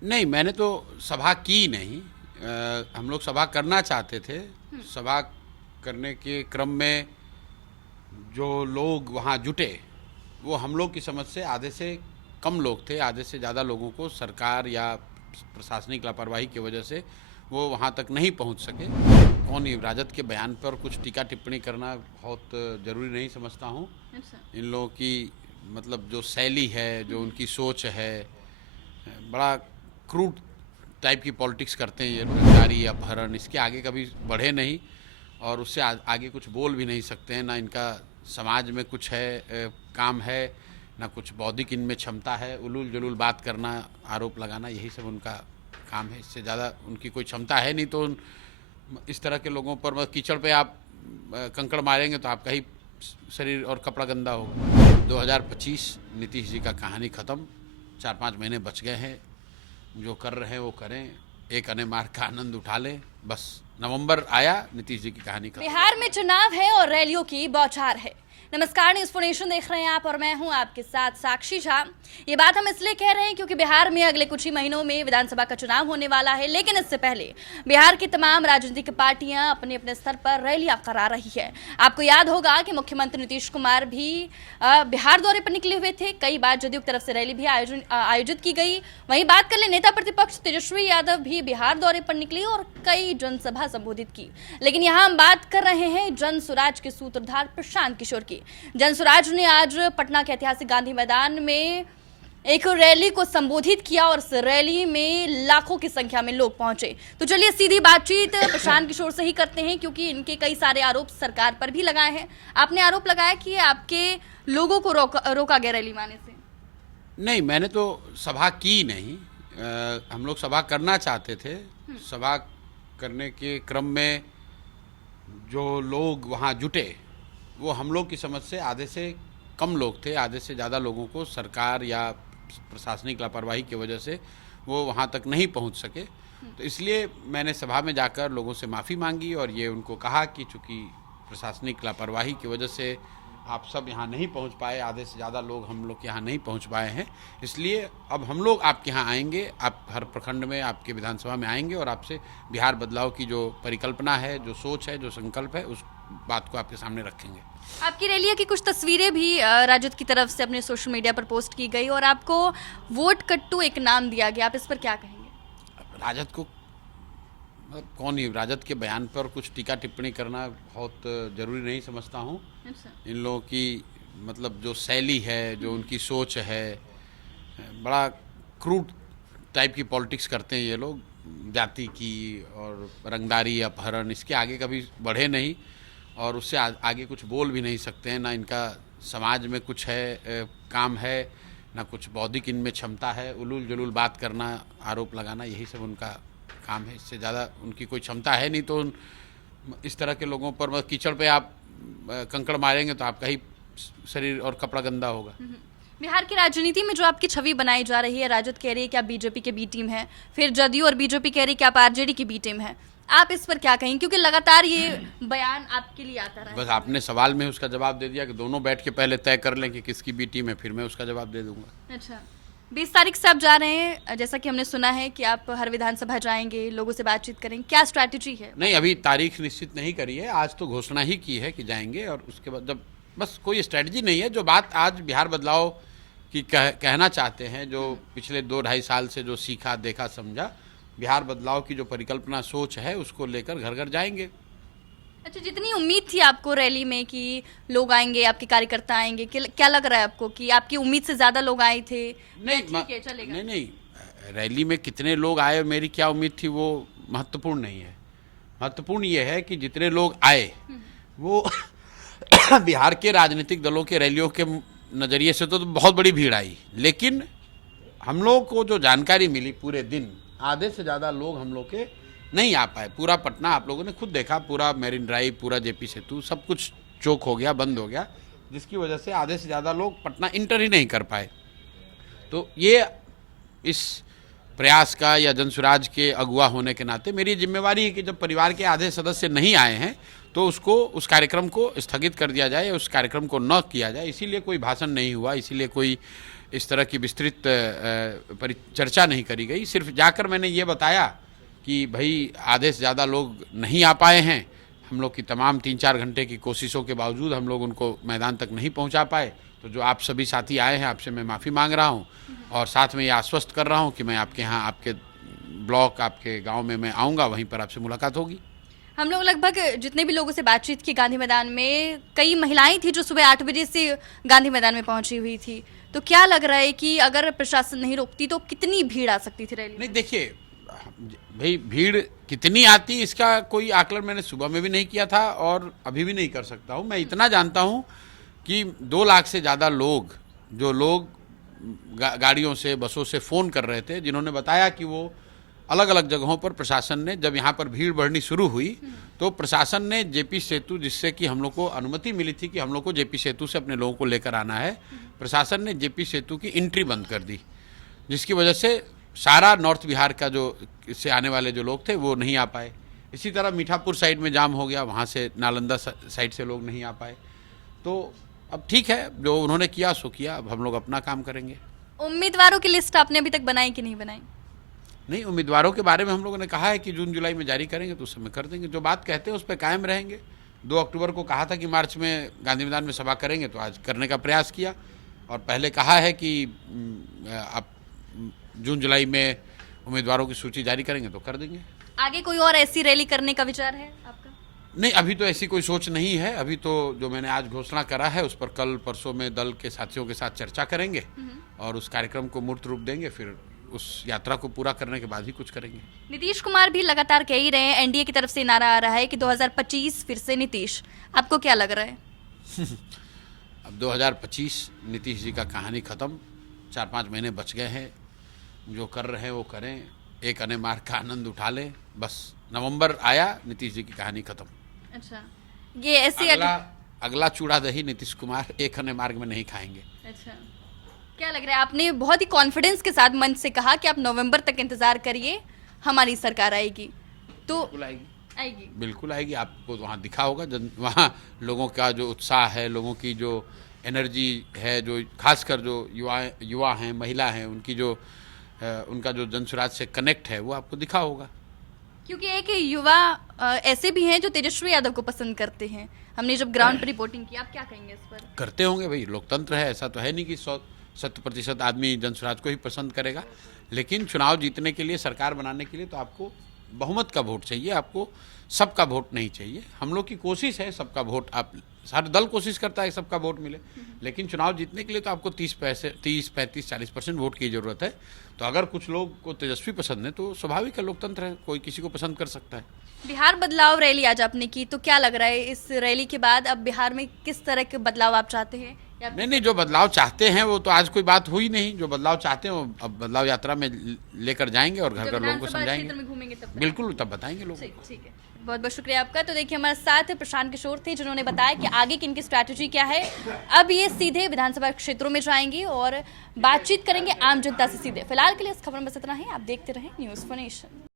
नहीं, मैंने तो सभा की नहीं। हम लोग सभा करना चाहते थे। सभा करने के क्रम में जो लोग वहाँ जुटे वो हम लोग की समझ से आधे से कम लोग थे। आधे से ज़्यादा लोगों को सरकार या प्रशासनिक लापरवाही की वजह से वो वहाँ तक नहीं पहुँच सके। कौन ही राजद के बयान पर कुछ टीका टिप्पणी करना बहुत ज़रूरी नहीं समझता हूँ। इन लोगों की मतलब जो शैली है, जो उनकी सोच है, बड़ा क्रूड टाइप की पॉलिटिक्स करते हैं ये रंगदारी अपहरण, इसके आगे कभी बढ़े नहीं और उससे आगे कुछ बोल भी नहीं सकते हैं। ना इनका समाज में कुछ है काम है, ना कुछ बौद्धिक इनमें क्षमता है। उलूल जुलूल बात करना, आरोप लगाना, यही सब उनका काम है। इससे ज़्यादा उनकी कोई क्षमता है नहीं। तो इस तरह के लोगों पर कीचड़ पे आप कंकड़ मारेंगे तो आपका ही शरीर और कपड़ा गंदा होगा। 2025 नीतीश जी का कहानी ख़त्म। 4-5 महीने बच गए हैं। जो कर रहे हैं वो करें, एक अने मार्ग का आनंद उठा लें। बस नवंबर आया, नीतीश जी की कहानी खत्म। बिहार में चुनाव है और रैलियों की बौछार है। नमस्कार, न्यूज़ फॉर नेशन देख रहे हैं आप और मैं हूं आपके साथ साक्षी झा। ये बात हम इसलिए कह रहे हैं क्योंकि बिहार में अगले कुछ ही महीनों में विधानसभा का चुनाव होने वाला है, लेकिन इससे पहले बिहार की तमाम राजनीतिक पार्टियां अपने अपने स्तर पर रैलियां करा रही है। आपको याद होगा कि मुख्यमंत्री नीतीश कुमार भी बिहार दौरे पर निकले हुए थे। कई बार जदयू की तरफ से रैली भी आयोजित की गई। वहीं बात कर ले, नेता प्रतिपक्ष तेजस्वी यादव भी बिहार दौरे पर निकली और कई जनसभा संबोधित की। लेकिन यहाँ हम बात कर रहे हैं जन स्वराज के सूत्रधार प्रशांत किशोर की। जन स्वराज ने आज पटना के ऐतिहासिक गांधी मैदान में एक रैली को संबोधित किया और इस रैली में लाखों की संख्या में लोग पहुंचे। तो चलिए सीधी बातचीत प्रशांत किशोर से ही करते हैं, क्योंकि इनके कई सारे आरोप सरकार पर भी लगाए हैं। आपने आरोप लगाया कि आपके लोगों को रोका गया रैली में आने से। नहीं, मैंने तो सभा की नहीं। हम लोग सभा करना चाहते थे। सभा करने के क्रम में जो लोग वहाँ जुटे वो हम लोग की समझ से आधे से कम लोग थे। आधे से ज़्यादा लोगों को सरकार या प्रशासनिक लापरवाही की वजह से वो वहाँ तक नहीं पहुँच सके। तो इसलिए मैंने सभा में जाकर लोगों से माफ़ी मांगी और ये उनको कहा कि चूँकि प्रशासनिक लापरवाही की वजह से आप सब यहाँ नहीं पहुँच पाए, आधे से ज़्यादा लोग हम लोग यहाँ नहीं पहुँच पाए हैं, इसलिए अब हम लोग आपके यहाँ आएंगे। आप हर प्रखंड में आपके विधानसभा में आएंगे और आपसे बिहार बदलाव की जो परिकल्पना है, जो सोच है, जो संकल्प है, उस बात को आपके सामने रखेंगे। आपकी रैली की कुछ तस्वीरें भी राजद की तरफ से अपने सोशल मीडिया पर पोस्ट की गई और आपको वोट कट्टू एक नाम दिया गया। आप इस पर क्या कहेंगे? राजद को कौन ही राजद के बयान पर कुछ टीका टिप्पणी करना बहुत ज़रूरी नहीं समझता हूँ। इन लोगों की मतलब जो शैली है, जो उनकी सोच है, बड़ा क्रूड टाइप की पॉलिटिक्स करते हैं ये लोग। जाति की और रंगदारी अपहरण, इसके आगे कभी बढ़े नहीं और उससे आगे कुछ बोल भी नहीं सकते हैं। ना इनका समाज में कुछ है काम है, ना कुछ बौद्धिक इनमें क्षमता है। उलूल जुलूल बात करना, आरोप लगाना, यही सब उनका काम है। इससे ज़्यादा उनकी कोई क्षमता है नहीं। तो इस तरह के लोगों पर कीचड़ पे आप कंकड़ मारेंगे तो आपका ही शरीर और कपड़ा गंदा होगा। बिहार की राजनीति में जो आपकी छवि बनाई जा रही है, राजद कह रही है कि आप बीजेपी के बी टीम है, फिर जदयू और बीजेपी कह रही है कि आप आरजेडी की बी टीम है। आप इस पर क्या कहेंगे, क्योंकि लगातार ये बयान आपके लिए आता रहा है? बस आपने सवाल में उसका जवाब दे दिया कि दोनों बैठ के पहले तय कर लें कि किसकी बी टीम है, फिर मैं उसका जवाब दे दूंगा। अच्छा, 20 तारीख से आप जा रहे हैं, जैसा कि हमने सुना है कि आप हर विधानसभा जाएंगे, लोगों से बातचीत करेंगे, क्या स्ट्रैटेजी है? नहीं, अभी तारीख निश्चित नहीं करी है। आज तो घोषणा ही की है कि जाएंगे और उसके बाद जब बस कोई स्ट्रैटेजी नहीं है। जो बात आज बिहार बदलाव की कहना चाहते हैं, जो पिछले 2-2.5 साल से जो सीखा, देखा, समझा, बिहार बदलाव की जो परिकल्पना सोच है, उसको लेकर घर घर जाएंगे। अच्छा, जितनी उम्मीद थी आपको रैली में कि लोग आएंगे, आपके कार्यकर्ता आएंगे, क्या लग रहा है आपको कि आपकी उम्मीद से ज्यादा लोग आए थे? नहीं, ठीक है, चलेगा। नहीं, रैली में कितने लोग आए और मेरी क्या उम्मीद थी वो महत्वपूर्ण नहीं है। महत्वपूर्ण ये है कि जितने लोग आए वो बिहार के राजनीतिक दलों के रैलियों के नज़रिए से तो बहुत बड़ी भीड़ आई, लेकिन हम लोग को जो जानकारी मिली पूरे दिन, आधे से ज़्यादा लोग हम लोग के नहीं आ पाए। पूरा पटना आप लोगों ने खुद देखा, पूरा मेरिन ड्राइव, पूरा जेपी सेतु, सब कुछ चौक हो गया, बंद हो गया, जिसकी वजह से आधे से ज़्यादा लोग पटना इंटर ही नहीं कर पाए। तो ये इस प्रयास का या जनसुराज के अगुवा होने के नाते मेरी जिम्मेवारी है कि जब परिवार के आधे सदस्य नहीं आए हैं तो उसको, उस कार्यक्रम को स्थगित कर दिया जाए, उस कार्यक्रम को न किया जाए। इसीलिए कोई भाषण नहीं हुआ, इसीलिए कोई इस तरह की विस्तृत चर्चा नहीं करी गई। सिर्फ जाकर मैंने ये बताया कि भाई आधे से ज़्यादा लोग नहीं आ पाए हैं, हम लोग की तमाम 3-4 घंटे की कोशिशों के बावजूद हम लोग उनको मैदान तक नहीं पहुंचा पाए। तो जो आप सभी साथी आए हैं, आपसे मैं माफ़ी मांग रहा हूं और साथ में ये आश्वस्त कर रहा हूं कि मैं आपके यहाँ, आपके ब्लॉक, आपके गांव में मैं आऊँगा, वहीं पर आपसे मुलाकात होगी। हम लोग लगभग जितने भी लोगों से बातचीत की गांधी मैदान में, कई महिलाएं थी जो सुबह 8 बजे से गांधी मैदान में पहुंची हुई थी। तो क्या लग रहा है कि अगर प्रशासन नहीं रोकती तो कितनी भीड़ आ सकती थी रैली में? नहीं, देखिए भाई, भीड़ कितनी आती इसका कोई आकलन मैंने सुबह में भी नहीं किया था और अभी भी नहीं कर सकता हूँ। मैं इतना जानता हूँ कि 2 लाख से ज़्यादा लोग, जो लोग गाड़ियों से, बसों से फ़ोन कर रहे थे, जिन्होंने बताया कि वो अलग अलग जगहों पर प्रशासन ने, जब यहाँ पर भीड़ बढ़नी शुरू हुई तो प्रशासन ने जेपी सेतु, जिससे कि हम लोग को अनुमति मिली थी कि हम लोग को जेपी सेतु से अपने लोगों को लेकर आना है, प्रशासन ने जेपी सेतु की एंट्री बंद कर दी, जिसकी वजह से सारा नॉर्थ बिहार का जो इससे आने वाले जो लोग थे वो नहीं आ पाए। इसी तरह मीठापुर साइड में जाम हो गया, वहाँ से नालंदा साइड से लोग नहीं आ पाए। तो अब ठीक है, जो उन्होंने किया सो किया, अब हम लोग अपना काम करेंगे। उम्मीदवारों की लिस्ट आपने अभी तक बनाई कि नहीं बनाई? नहीं, उम्मीदवारों के बारे में हम लोगों ने कहा है कि जून जुलाई में जारी करेंगे, तो उस समय कर देंगे। जो बात कहते हैं उस पर कायम रहेंगे। 2 अक्टूबर को कहा था कि मार्च में गांधी मैदान में सभा करेंगे, तो आज करने का प्रयास किया। और पहले कहा है कि अब जून जुलाई में उम्मीदवारों की सूची जारी करेंगे, तो कर देंगे। आगे कोई और ऐसी रैली करने का विचार है आपका? नहीं, अभी तो ऐसी कोई सोच नहीं है। अभी तो जो मैंने आज घोषणा करा है उस पर कल परसों में दल के साथियों के साथ चर्चा करेंगे और उस कार्यक्रम को मूर्त रूप देंगे। फिर उस यात्रा को पूरा करने के बाद ही कुछ करेंगे। नीतीश कुमार भी लगातार कह ही रहे हैं, एनडीए की तरफ से नारा आ रहा है कि 2025 फिर से नीतीश। आपको क्या लग रहा है? अब 2025 नीतीश जी का कहानी खत्म। 4-5 महीने बच गए हैं, जो कर रहे हैं वो करें, एक अने मार्ग का आनंद उठा लें। बस नवंबर आया, नीतीश जी की कहानी खत्म। अच्छा, ये ऐसे अगला चूड़ा दही नीतीश कुमार एक अने मार्ग में नहीं खाएंगे। अच्छा, क्या लग रहा है? आपने बहुत ही कॉन्फिडेंस के साथ मंच से कहा कि आप नवंबर तक इंतजार करिए, हमारी सरकार आएगी। तो बिल्कुल आएगी, बिल्कुल आएगी। आपको वहाँ दिखा होगा, वहाँ लोगों का जो उत्साह है, लोगों की जो एनर्जी है, जो खासकर जो युवा हैं, महिला हैं, उनका जो जनसुराज से कनेक्ट है, वो आपको दिखा होगा। क्योंकि एक युवा ऐसे भी हैं जो तेजस्वी यादव को पसंद करते हैं। हमने जब ग्राउंड पर रिपोर्टिंग की, आप क्या कहेंगे इस पर? करते होंगे भाई, लोकतंत्र है, ऐसा तो है नहीं कि 100% आदमी जनसुराज को ही पसंद करेगा। लेकिन चुनाव जीतने के लिए, सरकार बनाने के लिए तो आपको बहुमत का वोट चाहिए, आपको सबका वोट नहीं चाहिए। हम लोग की कोशिश है सबका वोट, आप सारे दल कोशिश करता है सबका वोट मिले, लेकिन चुनाव जीतने के लिए तो आपको 30, 35, 40% वोट की ज़रूरत है। तो अगर कुछ लोग को तेजस्वी पसंद है तो स्वाभाविक है, लोकतंत्र है, कोई किसी को पसंद कर सकता है। बिहार बदलाव रैली आज आपने की, तो क्या लग रहा है इस रैली के बाद अब बिहार में किस तरह के बदलाव आप चाहते हैं? नहीं, जो बदलाव चाहते हैं वो तो आज कोई बात हुई नहीं। जो बदलाव चाहते हैं वो अब बदलाव यात्रा में लेकर जाएंगे और घर लोगों को समझाएंगे। बिल्कुल, तब बताएंगे लोगों को। ठीक है, बहुत बहुत शुक्रिया आपका। तो देखिए, हमारे साथ प्रशांत किशोर थे, जिन्होंने बताया कि आगे की इनकी स्ट्रैटेजी क्या है। अब ये सीधे विधानसभा क्षेत्रों में जाएंगी और बातचीत करेंगे आम जनता से सीधे। फिलहाल के लिए इस खबर में बस इतना ही। आप देखते रहें न्यूज़4नेशन।